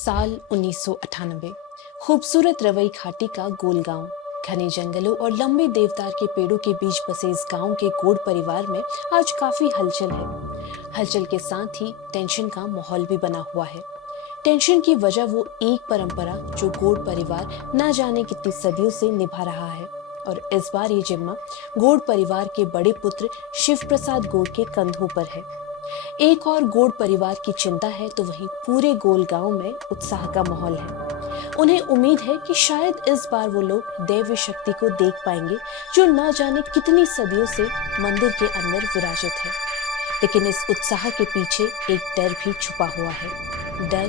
साल 1998। खूबसूरत रवई घाटी का गोल गांव। घने जंगलों और लंबे देवदार के पेड़ों के बीच बसे इस गांव के गोड़ परिवार में आज काफी हलचल है। हलचल के साथ ही टेंशन का माहौल भी बना हुआ है। टेंशन की वजह वो एक परंपरा जो गोड़ परिवार न जाने कितनी सदियों से निभा रहा है, और इस बार ये जिम्मा गोड़ परिवार के बड़े पुत्र शिव प्रसाद गोड़ के कंधों पर है। एक और गोड़ परिवार की चिंता है तो वहीं पूरे गोल गांव में उत्साह का माहौल है। उन्हें उम्मीद है कि शायद इस बार वो लोग दैवीय शक्ति को देख पाएंगे जो न जाने कितनी सदियों से मंदिर के अंदर विराजित है। लेकिन इस उत्साह के पीछे एक डर भी छुपा हुआ है, डर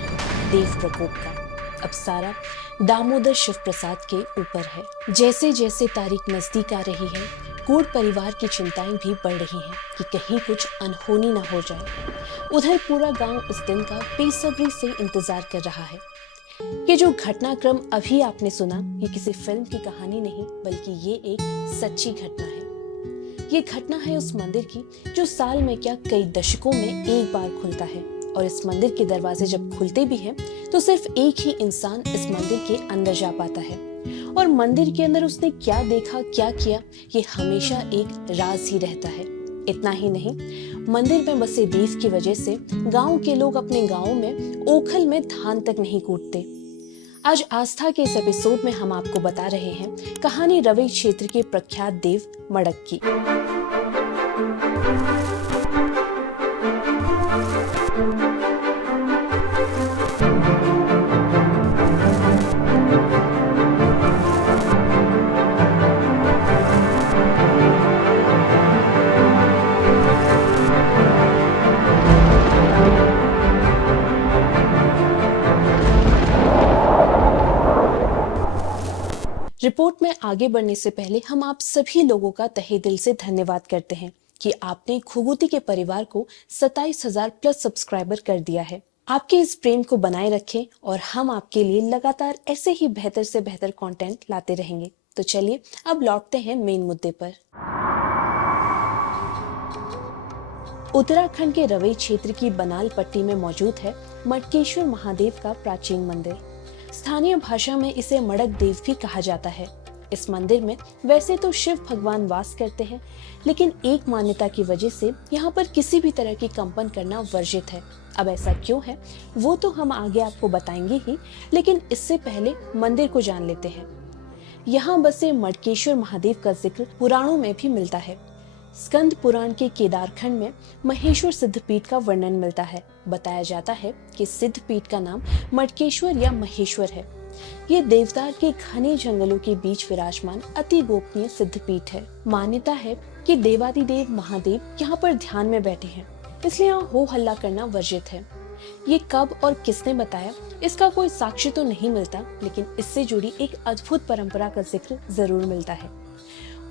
देव प्रकोप का। अब सारा दामोदर शिव प्रसाद के ऊपर है। जैसे जैसे तारीख नजदीक आ रही है, गोड़ परिवार की चिंताएं भी बढ़ रही हैं कि कहीं कुछ अनहोनी न हो जाए। उधर पूरा गांव इस दिन का बेसब्री से इंतजार कर रहा है। ये जो घटनाक्रम अभी आपने सुना, ये किसी फिल्म की कहानी नहीं, बल्कि ये एक सच्ची घटना है। ये घटना है उस मंदिर की जो साल में क्या कई दशकों में एक बार खुलता है, और इस मंदिर के दरवाजे जब खुलते भी हैं तो सिर्फ एक ही इंसान इस मंदिर के अंदर जा पाता है। और मंदिर के अंदर उसने क्या देखा, क्या किया, ये हमेशा एक राज ही रहता है। इतना ही नहीं, मंदिर में बसे देव की वजह से गांव के लोग अपने गांव में ओखल में धान तक नहीं कूटते। आज आस्था के इस एपिसोड में हम आपको बता रहे हैं कहानी रवई क्षेत्र के प्रख्यात देव मड़क की। रिपोर्ट में आगे बढ़ने से पहले हम आप सभी लोगों का तहे दिल से धन्यवाद करते हैं कि आपने खुगुती के परिवार को 27,000 प्लस सब्सक्राइबर कर दिया है। आपके इस प्रेम को बनाए रखें और हम आपके लिए लगातार ऐसे ही बेहतर से बेहतर कंटेंट लाते रहेंगे। तो चलिए अब लौटते हैं मेन मुद्दे पर। उत्तराखंड के रवई क्षेत्र की बनाल पट्टी में मौजूद है मटकेश्वर महादेव का प्राचीन मंदिर। स्थानीय भाषा में इसे मड़क देव भी कहा जाता है। इस मंदिर में वैसे तो शिव भगवान वास करते हैं, लेकिन एक मान्यता की वजह से यहाँ पर किसी भी तरह की कंपन करना वर्जित है। अब ऐसा क्यों है वो तो हम आगे आपको बताएंगे ही, लेकिन इससे पहले मंदिर को जान लेते हैं। यहाँ बसे मटकेश्वर महादेव का जिक्र पुराणों में भी मिलता है। स्कंद पुराण के केदारखंड में महेश्वर सिद्धपीठ का वर्णन मिलता है। बताया जाता है कि सिद्धपीठ का नाम मटकेश्वर या महेश्वर है। ये देवदार के घने जंगलों के बीच विराजमान अति गोपनीय सिद्धपीठ है। मान्यता है कि देवादिदेव महादेव यहाँ पर ध्यान में बैठे हैं, इसलिए यहाँ हो हल्ला करना वर्जित है। ये कब और किसने बताया, इसका कोई साक्ष्य तो नहीं मिलता, लेकिन इससे जुड़ी एक अद्भुत परंपरा का जिक्र जरूर मिलता है।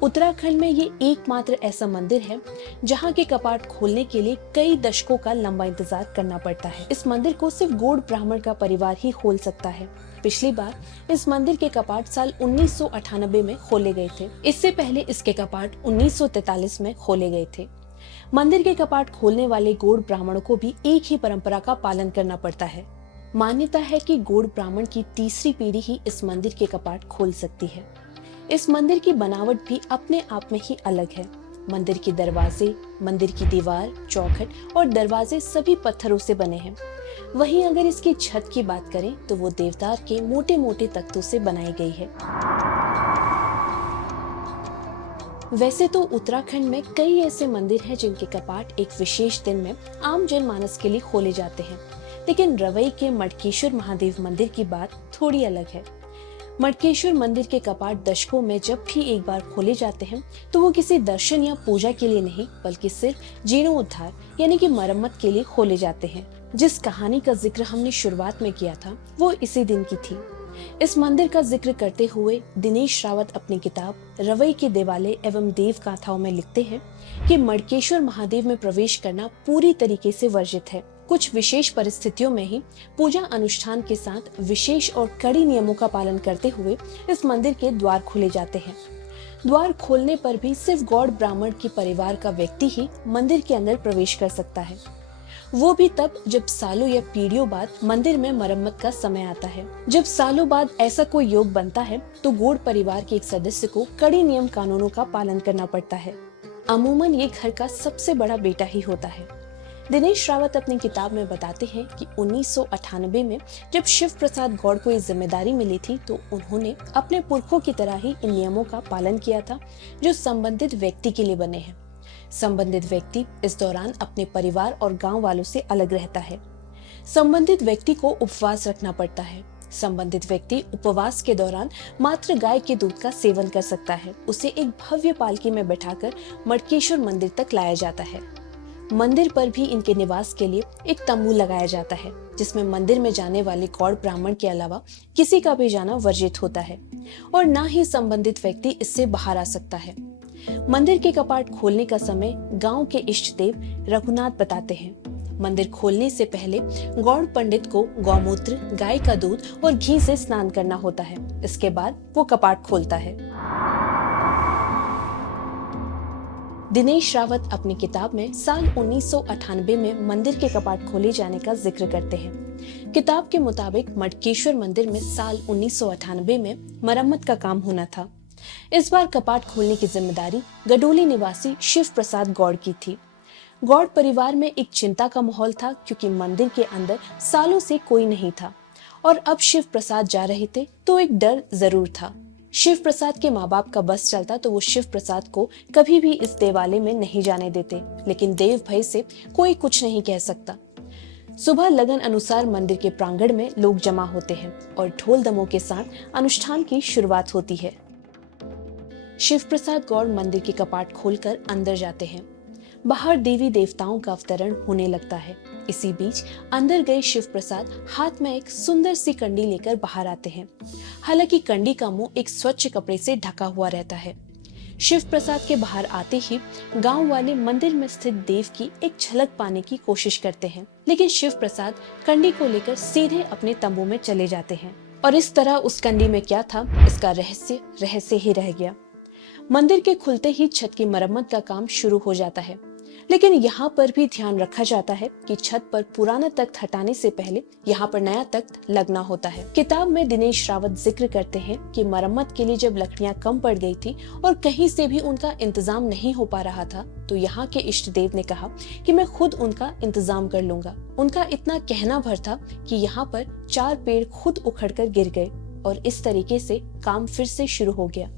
उत्तराखंड में ये एकमात्र ऐसा मंदिर है जहाँ के कपाट खोलने के लिए कई दशकों का लंबा इंतजार करना पड़ता है। इस मंदिर को सिर्फ गोड़ ब्राह्मण का परिवार ही खोल सकता है। पिछली बार इस मंदिर के कपाट साल 1998 में खोले गए थे। इससे पहले इसके कपाट 1943 में खोले गए थे। मंदिर के कपाट खोलने वाले गोड़ ब्राह्मणों को भी एक ही परंपरा का पालन करना पड़ता है। मान्यता है कि गोड़ ब्राह्मण की तीसरी पीढ़ी ही इस मंदिर के कपाट खोल सकती है। इस मंदिर की बनावट भी अपने आप में ही अलग है। मंदिर के दरवाजे, मंदिर की दीवार, चौखट और दरवाजे सभी पत्थरों से बने हैं। वहीं अगर इसकी छत की बात करें तो वो देवदार के मोटे मोटे तख्तों से बनाई गई है। वैसे तो उत्तराखंड में कई ऐसे मंदिर हैं जिनके कपाट एक विशेष दिन में आम जनमानस के लिए खोले जाते हैं, लेकिन रवई के मटकेश्वर महादेव मंदिर की बात थोड़ी अलग है। मटकेश्वर मंदिर के कपाट दशकों में जब भी एक बार खोले जाते हैं तो वो किसी दर्शन या पूजा के लिए नहीं, बल्कि सिर्फ जीर्णोद्धार यानी कि मरम्मत के लिए खोले जाते हैं। जिस कहानी का जिक्र हमने शुरुआत में किया था वो इसी दिन की थी। इस मंदिर का जिक्र करते हुए दिनेश रावत अपनी किताब रवई के देवालय एवं देव गाथाओं में लिखते हैं कि मटकेश्वर महादेव में प्रवेश करना पूरी तरीके से वर्जित है। कुछ विशेष परिस्थितियों में ही पूजा अनुष्ठान के साथ विशेष और कड़ी नियमों का पालन करते हुए इस मंदिर के द्वार खोले जाते हैं। द्वार खोलने पर भी सिर्फ गौड़ ब्राह्मण के परिवार का व्यक्ति ही मंदिर के अंदर प्रवेश कर सकता है। वो भी तब जब सालों या पीढ़ियों बाद मंदिर में मरम्मत का समय आता है। जब सालों बाद ऐसा कोई योग बनता है तो गौड़ परिवार के एक सदस्य को कड़े नियम कानूनों का पालन करना पड़ता है। अमूमन ये घर का सबसे बड़ा बेटा ही होता है। दिनेश रावत अपनी किताब में बताते हैं कि 1998 में जब शिव प्रसाद गौड़ को ये जिम्मेदारी मिली थी तो उन्होंने अपने पुरखों की तरह ही इन नियमों का पालन किया था जो संबंधित व्यक्ति के लिए बने हैं। संबंधित व्यक्ति इस दौरान अपने परिवार और गांव वालों से अलग रहता है। संबंधित व्यक्ति को उपवास रखना पड़ता है। संबंधित व्यक्ति उपवास के दौरान मात्र गाय के दूध का सेवन कर सकता है। उसे एक भव्य पालकी में बैठाकर मटकेश्वर मंदिर तक लाया जाता है। मंदिर पर भी इनके निवास के लिए एक तंबू लगाया जाता है जिसमें मंदिर में जाने वाले गौड़ ब्राह्मण के अलावा किसी का भी जाना वर्जित होता है और न ही संबंधित व्यक्ति इससे बाहर आ सकता है। मंदिर के कपाट खोलने का समय गांव के इष्ट देव रघुनाथ बताते हैं। मंदिर खोलने से पहले गौड़ पंडित को गौमूत्र, गाय का दूध और घी से स्नान करना होता है। इसके बाद वो कपाट खोलता है। दिनेश रावत अपनी किताब में साल 1998 में मंदिर के कपाट खोले जाने का जिक्र करते हैं। किताब के मुताबिक मटकेश्वर मंदिर में साल 1998 में मरम्मत का काम होना था। इस बार कपाट खोलने की जिम्मेदारी गडोली निवासी शिव प्रसाद गौड़ की थी। गौड़ परिवार में एक चिंता का माहौल था क्योंकि मंदिर के अंदर सालों से कोई नहीं था और अब शिव प्रसाद जा रहे थे तो एक डर जरूर था। शिव प्रसाद के माँ बाप का बस चलता तो वो शिव प्रसाद को कभी भी इस देवालय में नहीं जाने देते, लेकिन देव भय से कोई कुछ नहीं कह सकता। सुबह लगन अनुसार मंदिर के प्रांगण में लोग जमा होते हैं और ढोल दमों के साथ अनुष्ठान की शुरुआत होती है। शिव प्रसाद गौड़ मंदिर के कपाट खोलकर अंदर जाते हैं। बाहर देवी देवताओं का अवतरण होने लगता है। इसी बीच अंदर गए शिव प्रसाद हाथ में एक सुंदर सी कंडी लेकर बाहर आते हैं। हालांकि कंडी का मुंह एक स्वच्छ कपड़े से ढका हुआ रहता है। शिव प्रसाद के बाहर आते ही गांव वाले मंदिर में स्थित देव की एक झलक पाने की कोशिश करते हैं, लेकिन शिव प्रसाद कंडी को लेकर सीधे अपने तंबू में चले जाते हैं और इस तरह उस कंडी में क्या था इसका रहस्य ही रह गया। मंदिर के खुलते ही छत की मरम्मत का काम शुरू हो जाता है, लेकिन यहाँ पर भी ध्यान रखा जाता है कि छत पर पुराना तख्त हटाने से पहले यहाँ पर नया तख्त लगना होता है। किताब में दिनेश रावत जिक्र करते हैं कि मरम्मत के लिए जब लकड़ियाँ कम पड़ गई थी और कहीं से भी उनका इंतजाम नहीं हो पा रहा था तो यहाँ के इष्ट देव ने कहा कि मैं खुद उनका इंतजाम कर लूंगा। उनका इतना कहना भर था कि यहाँ पर 4 पेड़ खुद उखड़ कर गिर गए और इस तरीके से काम फिर से शुरू हो गया।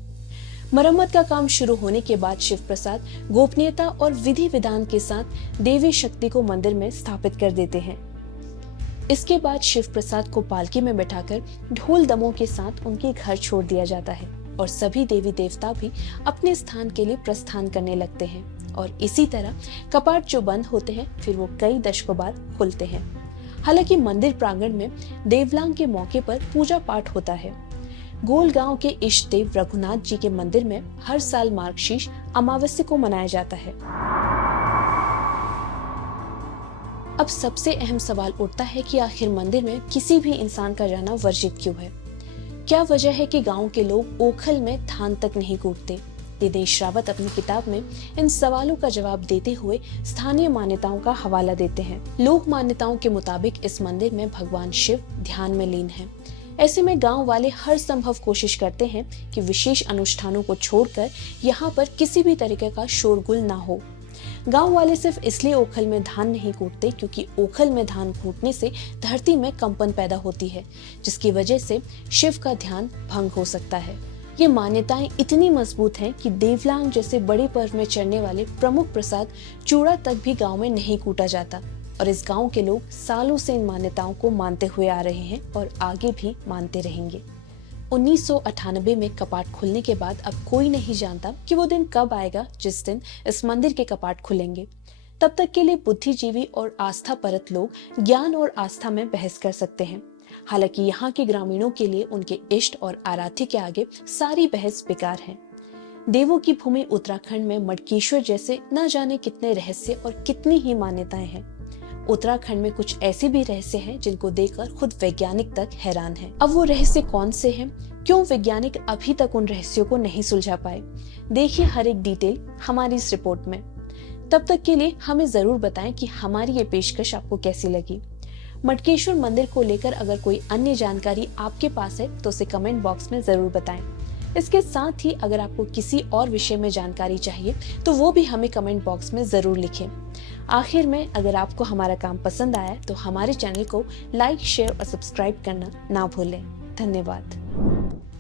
मरम्मत का काम शुरू होने के बाद शिव प्रसाद गोपनीयता और विधि विधान के साथ देवी शक्ति को मंदिर में स्थापित कर देते हैं। इसके बाद शिव प्रसाद को पालकी में बैठाकर ढोल दमों के साथ उनके घर छोड़ दिया जाता है और सभी देवी देवता भी अपने स्थान के लिए प्रस्थान करने लगते हैं और इसी तरह कपाट जो बंद होते हैं फिर वो कई दशकों बाद खुलते हैं। हालांकि मंदिर प्रांगण में देवलांग के मौके पर पूजा पाठ होता है। गोल गांव के इष्ट देव रघुनाथ जी के मंदिर में हर साल मार्गशीर्ष अमावस्या को मनाया जाता है। अब सबसे अहम सवाल उठता है कि आखिर मंदिर में किसी भी इंसान का जाना वर्जित क्यों है? क्या वजह है कि गांव के लोग ओखल में धान तक नहीं कूटते? दिनेश रावत अपनी किताब में इन सवालों का जवाब देते हुए स्थानीय मान्यताओं का हवाला देते हैं। लोक मान्यताओं के मुताबिक इस मंदिर में भगवान शिव ध्यान में लीन है। ऐसे में गांव वाले हर संभव कोशिश करते हैं कि विशेष अनुष्ठानों को छोड़कर यहाँ पर किसी भी तरीके का शोरगुल ना हो। गांव वाले सिर्फ इसलिए ओखल में धान नहीं कूटते क्योंकि ओखल में धान कूटने से धरती में कंपन पैदा होती है, जिसकी वजह से शिव का ध्यान भंग हो सकता है। ये मान्यताएं इतनी मजबूत हैं कि देवलांग जैसे बड़े पर्व में चढ़ने वाले प्रमुख प्रसाद चूड़ा तक भी गाँव में नहीं कूटा जाता और इस गांव के लोग सालों से इन मान्यताओं को मानते हुए आ रहे हैं और आगे भी मानते रहेंगे। 1998 में कपाट खुलने के बाद अब कोई नहीं जानता कि वो दिन कब आएगा जिस दिन इस मंदिर के कपाट खुलेंगे। तब तक के लिए बुद्धिजीवी और आस्था परत लोग ज्ञान और आस्था में बहस कर सकते हैं। हालांकि यहाँ के ग्रामीणों के लिए उनके इष्ट और आराध्य के आगे सारी बहस बेकार है। देवों की भूमि उत्तराखंड में मटकेश्वर जैसे न जाने कितने रहस्य और कितनी ही मान्यताएं हैं। उत्तराखंड में कुछ ऐसे भी रहस्य हैं जिनको देखकर खुद वैज्ञानिक तक हैरान हैं। अब वो रहस्य कौन से हैं? क्यों वैज्ञानिक अभी तक उन रहस्यों को नहीं सुलझा पाए? देखिए हर एक डिटेल हमारी इस रिपोर्ट में। तब तक के लिए हमें जरूर बताएं कि हमारी ये पेशकश आपको कैसी लगी। मटकेश्वर मंदिर को लेकर अगर कोई अन्य जानकारी आपके पास है तो उसे कमेंट बॉक्स में जरूर बताएं। इसके साथ ही अगर आपको किसी और विषय में जानकारी चाहिए तो वो भी हमें कमेंट बॉक्स में जरूर लिखें। आखिर में अगर आपको हमारा काम पसंद आया तो हमारे चैनल को लाइक, शेयर और सब्सक्राइब करना ना भूलें। धन्यवाद।